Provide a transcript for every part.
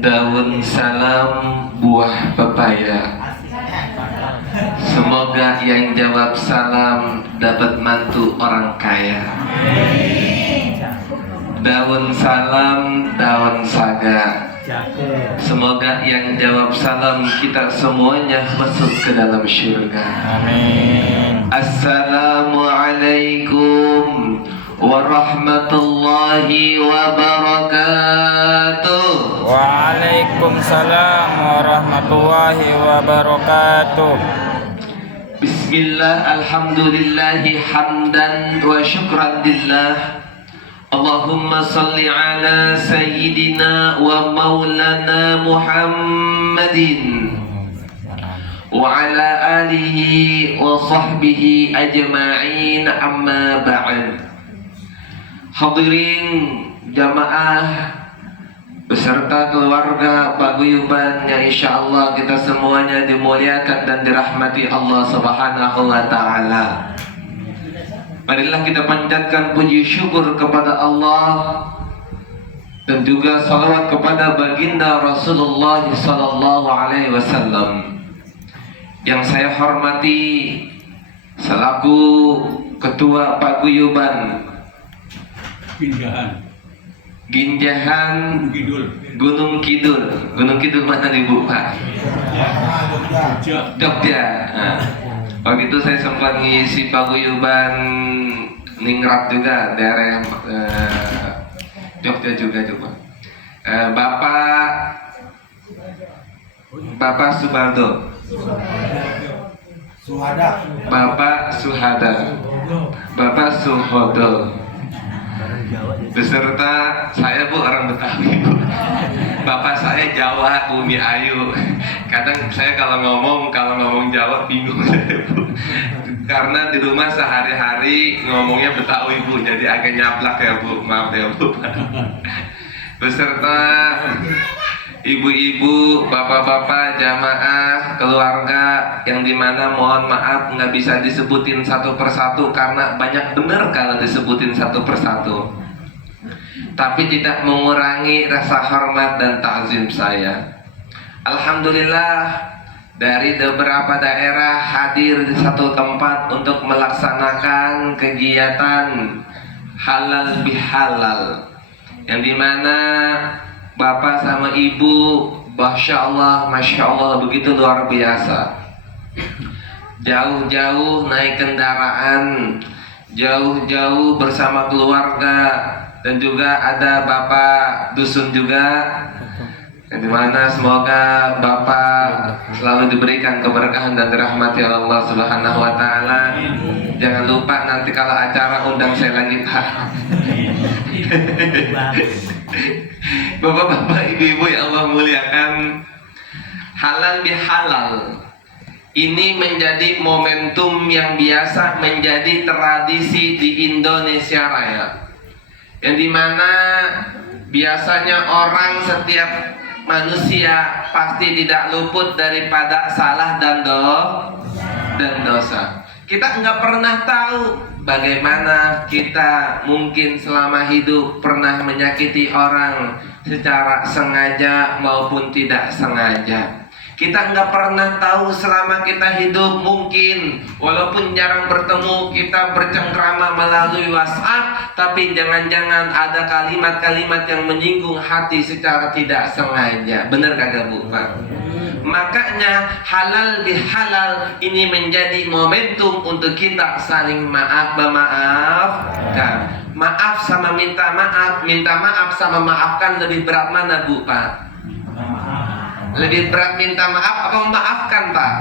daun salam buah pepaya. Semoga yang jawab salam dapat mantu orang kaya. Daun salam daun saga. Semoga yang jawab salam kita semuanya masuk ke dalam syurga. Amin. Assalamualaikum warahmatullahi wabarakatuh. Waalaikumsalam warahmatullahi wabarakatuh. Bismillah, alhamdulillahi hamdan wa syukran lillah. Allahumma salli ala sayyidina wa maulana Muhammadin wa ala alihi wa sahbihi ajma'in, amma ba'd. Hadirin jamaah beserta keluarga paguyuban yang insyaallah kita semuanya dimuliakan dan dirahmati Allah Subhanahu wa taala. Marilah kita panjatkan puji syukur kepada Allah dan juga salawat kepada baginda Rasulullah sallallahu alaihi wasallam. Yang saya hormati selaku ketua paguyuban Ginjahan Gunung Kidul. Gunung Kidul mana nih Bu Pak? Jogja. Nah, waktu itu saya sempat ngisi paguyuban Ningrat juga, daerah Jogja juga coba. Bapak Subardo, Bapak Suhada, Bapak Suhodo, beserta saya Bu, orang Betawi Bu. Bapak saya Jawa, Umi Ayu. Kadang saya kalau ngomong Jawa bingung saya Bu. Karena di rumah sehari-hari ngomongnya Betawi Bu, jadi agak nyaplak ya Bu, maaf ya Bu. Beserta ibu-ibu, bapak-bapak, jamaah, keluarga yang dimana mohon maaf nggak bisa disebutin satu persatu karena banyak benar kalau disebutin satu persatu, tapi tidak mengurangi rasa hormat dan takzim saya. Alhamdulillah dari beberapa daerah hadir di satu tempat untuk melaksanakan kegiatan halal bihalal, yang dimana bapak sama ibu, masya Allah begitu luar biasa. Jauh-jauh naik kendaraan, jauh-jauh bersama keluarga, dan juga ada bapak dusun juga, yang dimana semoga bapak selalu diberikan keberkahan dan dirahmati Allah Subhanahu wa taala. Jangan lupa nanti kalau acara undang saya lagi Pak. Bapak-bapak, ibu-ibu yang Allah muliakan, halal bihalal ini menjadi momentum yang biasa menjadi tradisi di Indonesia Raya, yang dimana biasanya orang, setiap manusia pasti tidak luput daripada salah dan dosa. Kita nggak pernah tahu bagaimana kita mungkin selama hidup pernah menyakiti orang secara sengaja maupun tidak sengaja. Kita nggak pernah tahu selama kita hidup, mungkin walaupun jarang bertemu, kita bercengkrama melalui WhatsApp, tapi jangan-jangan ada kalimat-kalimat yang menyinggung hati secara tidak sengaja. Benar kagak Bu Pak? Makanya halal bihalal ini menjadi momentum untuk kita saling memaafkan. Maaf sama minta maaf sama maafkan lebih berat mana Bu Pak? Lebih berat minta maaf apa memaafkan Pak?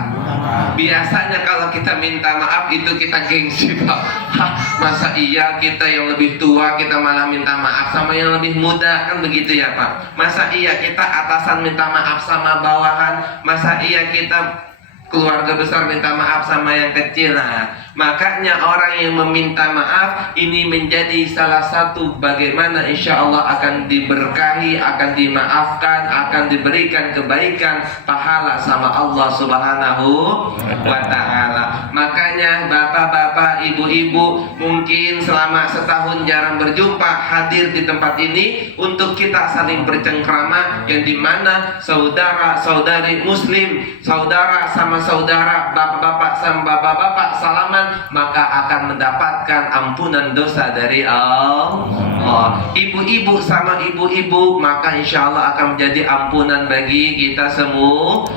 Biasanya kalau kita minta maaf itu kita gengsi Pak. Masa iya kita yang lebih tua kita malah minta maaf sama yang lebih muda, kan begitu ya Pak? Masa iya kita atasan minta maaf sama bawahan? Masa iya kita keluarga besar minta maaf sama yang kecil? Nah, Makanya orang yang meminta maaf ini menjadi salah satu bagaimana insya Allah akan diberkahi, akan dimaafkan, akan diberikan kebaikan, pahala sama Allah Subhanahu wa Ta'ala. Makanya bapak-bapak, ibu-ibu, mungkin selama setahun jarang berjumpa, hadir di tempat ini untuk kita saling bercengkrama, yang dimana saudara-saudari muslim, saudara sama saudara, bapak-bapak sama bapak-bapak salaman, maka akan mendapatkan ampunan dosa dari Allah. Ibu-ibu sama ibu-ibu, maka insya Allah akan menjadi ampunan bagi kita semua.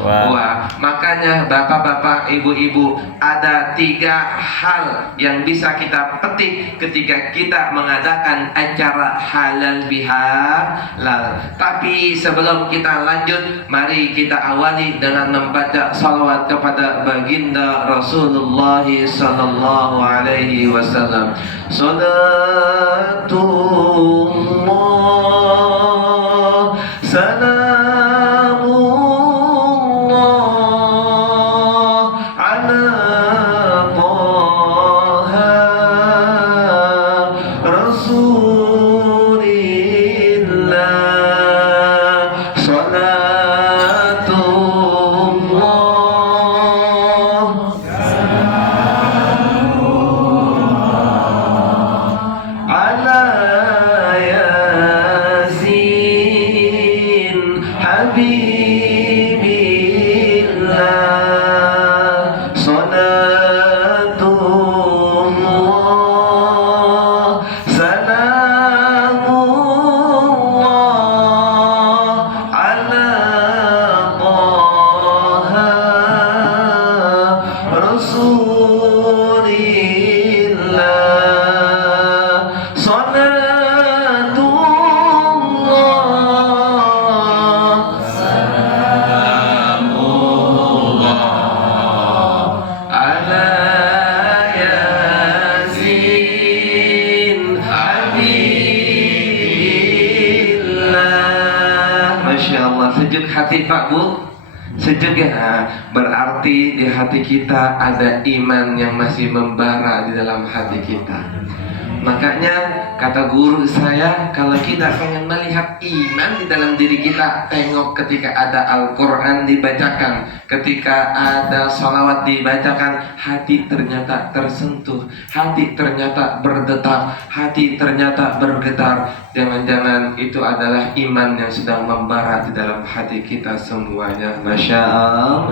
Makanya bapak-bapak, ibu-ibu, ada 3 hal yang bisa kita petik ketika kita mengadakan acara halal bihalal. Tapi sebelum kita lanjut, mari kita awali dengan membaca salawat kepada baginda Rasulullah sallallahu alaihi wasallam. Salatullah salamullah ala Taha Rasulillah. Salatullah ala Yasin Habibillah. Salatullah salamullah ala Taha Rasulillah. Salatullah ala Yasin Habibillah. Masya Allah, sejuk hati Pak Bu. Sejuk ya, berarti di hati kita ada iman yang masih membara di dalam hati kita. Makanya kata guru saya, kalau kita pengen melihat iman di dalam diri kita, tengok ketika ada Al-Quran dibacakan, ketika ada salawat dibacakan, hati ternyata tersentuh, hati ternyata berdetak, hati ternyata bergetar. Jangan-jangan itu adalah iman yang sedang membara di dalam hati kita semuanya. Masya Allah.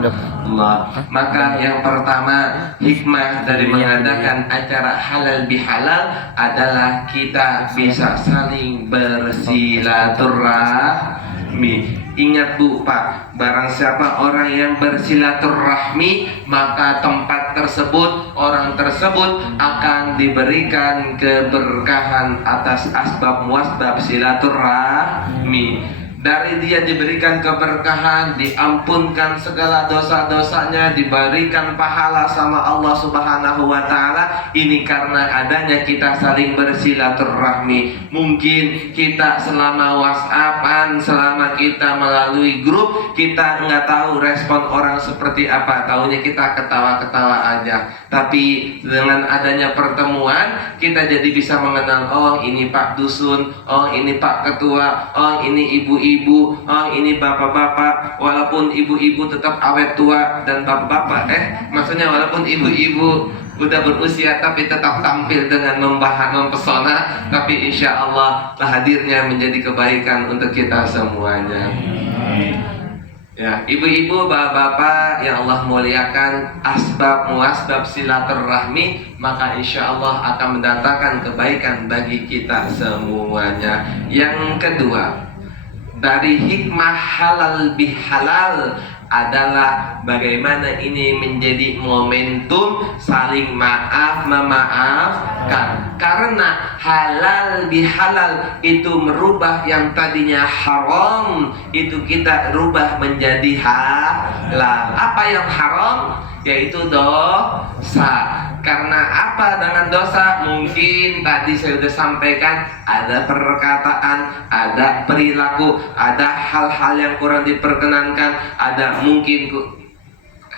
Maka yang pertama, hikmah dari mengadakan acara halal bihalal adalah kita bisa saling bersilaturahmi. Ingat Bu, Pak, barang siapa orang yang bersilaturahmi, maka tempat tersebut, orang tersebut akan diberikan keberkahan atas asbab muasbab silaturahmi. Dari dia diberikan keberkahan, diampunkan segala dosa-dosanya, diberikan pahala sama Allah Subhanahu wa Ta'ala. Ini karena adanya kita saling bersilaturahmi. Mungkin kita selama WhatsAppan, selama kita melalui grup, kita nggak tahu respon orang seperti apa. Taunya kita ketawa-ketawa aja. Tapi dengan adanya pertemuan, kita jadi bisa mengenal, oh ini Pak Dusun, oh ini Pak Ketua, oh ini ibu-ibu, oh ini bapak-bapak. Walaupun ibu-ibu tetap awet tua dan bapak-bapak, maksudnya walaupun ibu-ibu udah berusia tapi tetap tampil dengan mempesona. Tapi insya Allah hadirnya menjadi kebaikan untuk kita semuanya. Ya, ibu-ibu, bapak-bapak yang Allah muliakan, asbab muasbab silaturahmi, maka insya Allah akan mendatangkan kebaikan bagi kita semuanya. Yang kedua, dari hikmah halal bihalal adalah bagaimana ini menjadi momentum saling maaf memaafkan. Karena halal bihalal itu merubah yang tadinya haram, itu kita rubah menjadi halal. Apa yang haram? Yaitu dosa. Karena apa dengan dosa? Mungkin tadi saya sudah sampaikan, ada perkataan, ada perilaku, ada hal-hal yang kurang diperkenankan, ada mungkin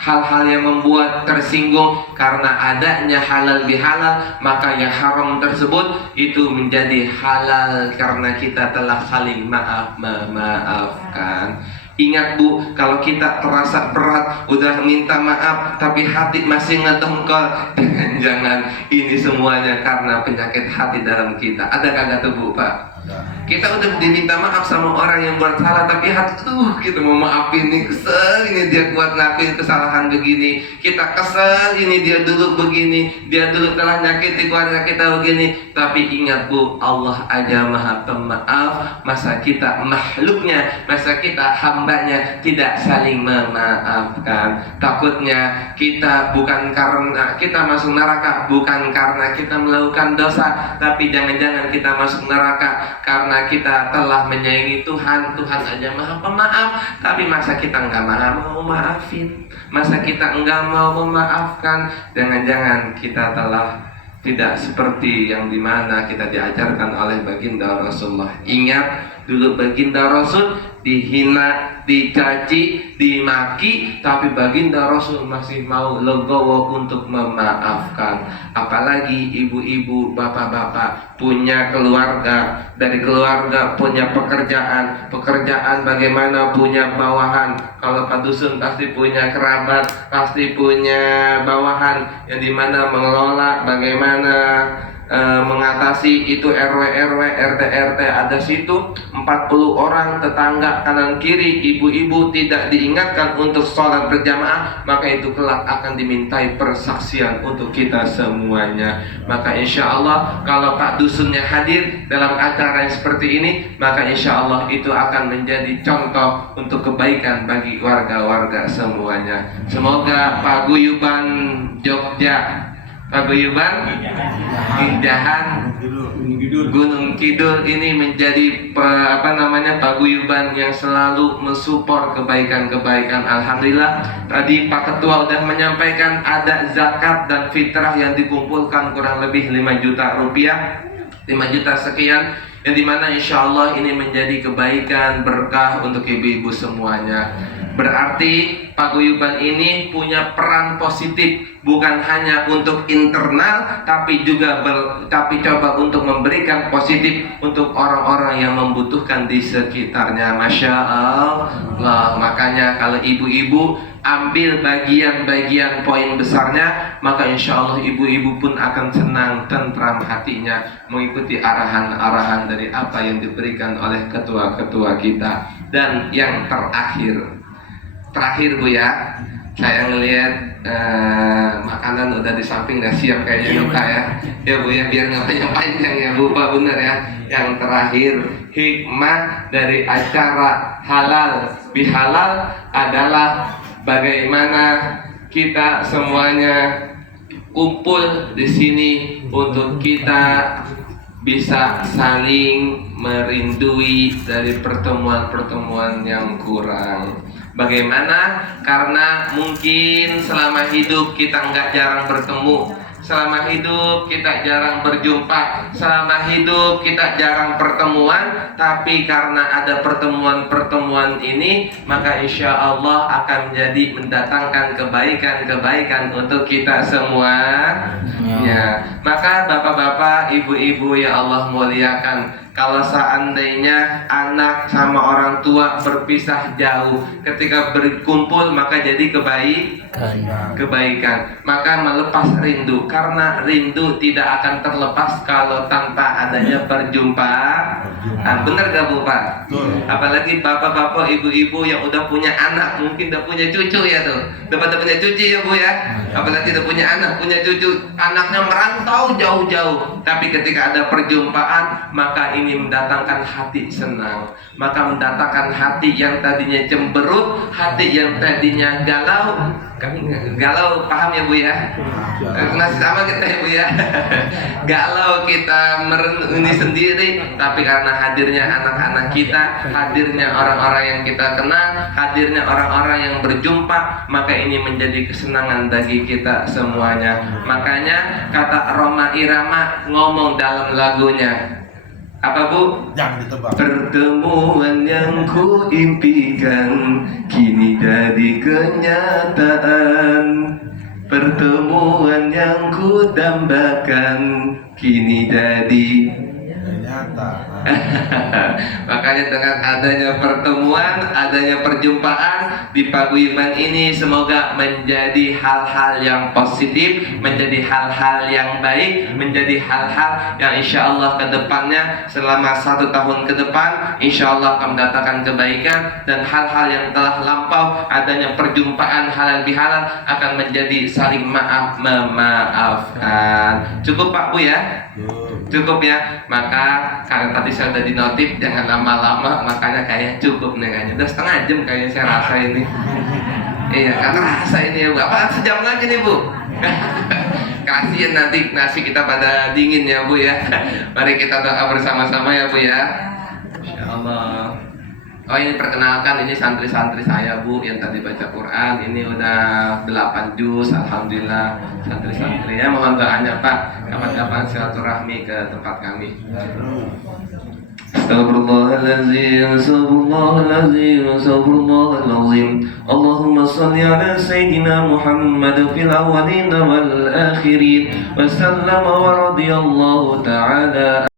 hal-hal yang membuat tersinggung karena adanya halal bihalal, maka yang haram tersebut itu menjadi halal karena kita telah saling memaafkan. Ingat Bu, kalau kita terasa berat, udah minta maaf, tapi hati masih ngedongkol, jangan ini semuanya karena penyakit hati dalam kita. Ada kagak tuh Bu Pak? Kita udah diminta maaf sama orang yang buat salah, tapi hati kita mau maafin nih, kesel ini dia kuat ngakuin kesalahan begini, kita kesel ini dia dulu begini, dia dulu telah nyakiti keluarga kita begini. Tapi ingat Bu, Allah aja maha pemaaf, masa kita makhluknya, masa kita hambanya tidak saling memaafkan. Takutnya kita bukan karena kita masuk neraka, bukan karena kita melakukan dosa, tapi jangan-jangan kita masuk neraka karena kita telah menyayangi Tuhan. Tuhan aja maha pemaaf, tapi masa kita enggak mau maafin, masa kita enggak mau memaafkan. Jangan-jangan kita telah tidak seperti yang dimana kita diajarkan oleh baginda Rasulullah. Ingat dulu baginda Rasul dihina, dicaci, dimaki, tapi baginda Rasul masih mau legowo untuk memaafkan. Apalagi ibu-ibu, bapak-bapak punya keluarga, dari keluarga punya pekerjaan, pekerjaan bagaimana punya bawahan. Kalau Pak Dusun pasti punya kerabat, pasti punya bawahan yang dimana mengelola bagaimana mengatasi itu RW, RT ada situ 40 orang tetangga kanan kiri, ibu-ibu tidak diingatkan untuk sholat berjamaah, maka itu kelak akan dimintai persaksian untuk kita semuanya. Maka insya Allah kalau Pak Dusunnya hadir dalam acara yang seperti ini, maka insya Allah itu akan menjadi contoh untuk kebaikan bagi warga-warga semuanya. Semoga Paguyuban Jogja, Paguyuban Indahan Gunung Kidul ini menjadi paguyuban yang selalu mensupport kebaikan-kebaikan. Alhamdulillah tadi Pak Ketua sudah menyampaikan ada zakat dan fitrah yang dikumpulkan kurang lebih 5 juta rupiah, 5 juta sekian, yang dimana insya Allah ini menjadi kebaikan berkah untuk ibu-ibu semuanya. Berarti paguyuban ini punya peran positif, bukan hanya untuk internal, tapi juga coba untuk memberikan positif untuk orang-orang yang membutuhkan di sekitarnya. Masya Allah. Makanya kalau ibu-ibu ambil bagian-bagian poin besarnya, maka insya Allah ibu-ibu pun akan senang, tentram hatinya mengikuti arahan-arahan dari apa yang diberikan oleh ketua-ketua kita. Dan yang terakhir Bu ya, saya ngelihat makanan udah di samping, udah siap kayaknya Yuka ya Bu ya, biar nggak panjang ya Bu Pak, bener ya. Yang terakhir, hikmah dari acara halal bihalal adalah bagaimana kita semuanya kumpul di sini untuk kita bisa saling merindui dari pertemuan-pertemuan yang kurang. Bagaimana? Karena mungkin selama hidup kita nggak jarang bertemu, selama hidup kita jarang berjumpa, selama hidup kita jarang pertemuan. Tapi karena ada pertemuan-pertemuan ini, maka insya Allah akan menjadi mendatangkan kebaikan-kebaikan untuk kita semua. Ya. Maka bapak-bapak, ibu-ibu yang Allah muliakan, kalau seandainya anak sama orang tua berpisah jauh, ketika berkumpul maka jadi kebaikan. Maka melepas rindu, karena rindu tidak akan terlepas kalau tanpa adanya perjumpaan. Benar gak Bu Pak? Apalagi bapak-bapak, ibu-ibu yang udah punya anak, mungkin udah punya cucu ya tuh, udah punya cucu ya Bu ya. Apalagi udah punya anak, punya cucu, anaknya merantau jauh-jauh, tapi ketika ada perjumpaan, maka ini mendatangkan hati senang, maka mendatangkan hati yang tadinya cemberut, hati yang tadinya galau, paham ya Bu ya? Masih sama kita ya Bu ya? Galau kita merenungi sendiri, tapi karena hadirnya anak-anak kita, hadirnya orang-orang yang kita kenal, hadirnya orang-orang yang berjumpa, maka ini menjadi kesenangan bagi kita semuanya. Makanya kata Roma Irama ngomong dalam lagunya, Apa Bu? Yang ditebak. Pertemuan yang ku impikan kini jadi kenyataan. Pertemuan yang ku dambakan kini jadi Ternyata. Makanya dengan adanya pertemuan, adanya perjumpaan di paguyuban ini, semoga menjadi hal-hal yang positif, menjadi hal-hal yang baik, menjadi hal-hal yang insya Allah ke depannya selama 1 tahun ke depan insya Allah akan mendatangkan kebaikan, dan hal-hal yang telah lampau adanya perjumpaan halal bihalal akan menjadi saling maaf memaafkan. Cukup Pak Bu ya? Cukup ya. Maka karena tadi saya udah dinotif jangan lama-lama, makanya kayak cukup nih kayaknya. Udah setengah jam kayaknya saya rasa ini. Iya, karena rasa ini ya Bu. Apa sejam lagi nih Bu? Kasian nanti nasi kita pada dingin ya Bu ya. Mari kita doa bersama-sama ya Bu ya. Insya Allah. Oh ini perkenalkan, ini santri-santri saya Bu yang tadi baca Quran. Ini udah 8 juz, alhamdulillah santri-santri ya. Mohon doanya Pak, kapan-kapan silaturahmi ke tempat kami. Astagfirullahaladzim, astagfirullahaladzim, astagfirullahaladzim. Allahumma salli ala Sayyidina Muhammad fil awalin wal akhirin wa sallama wa radiyallahu ta'ala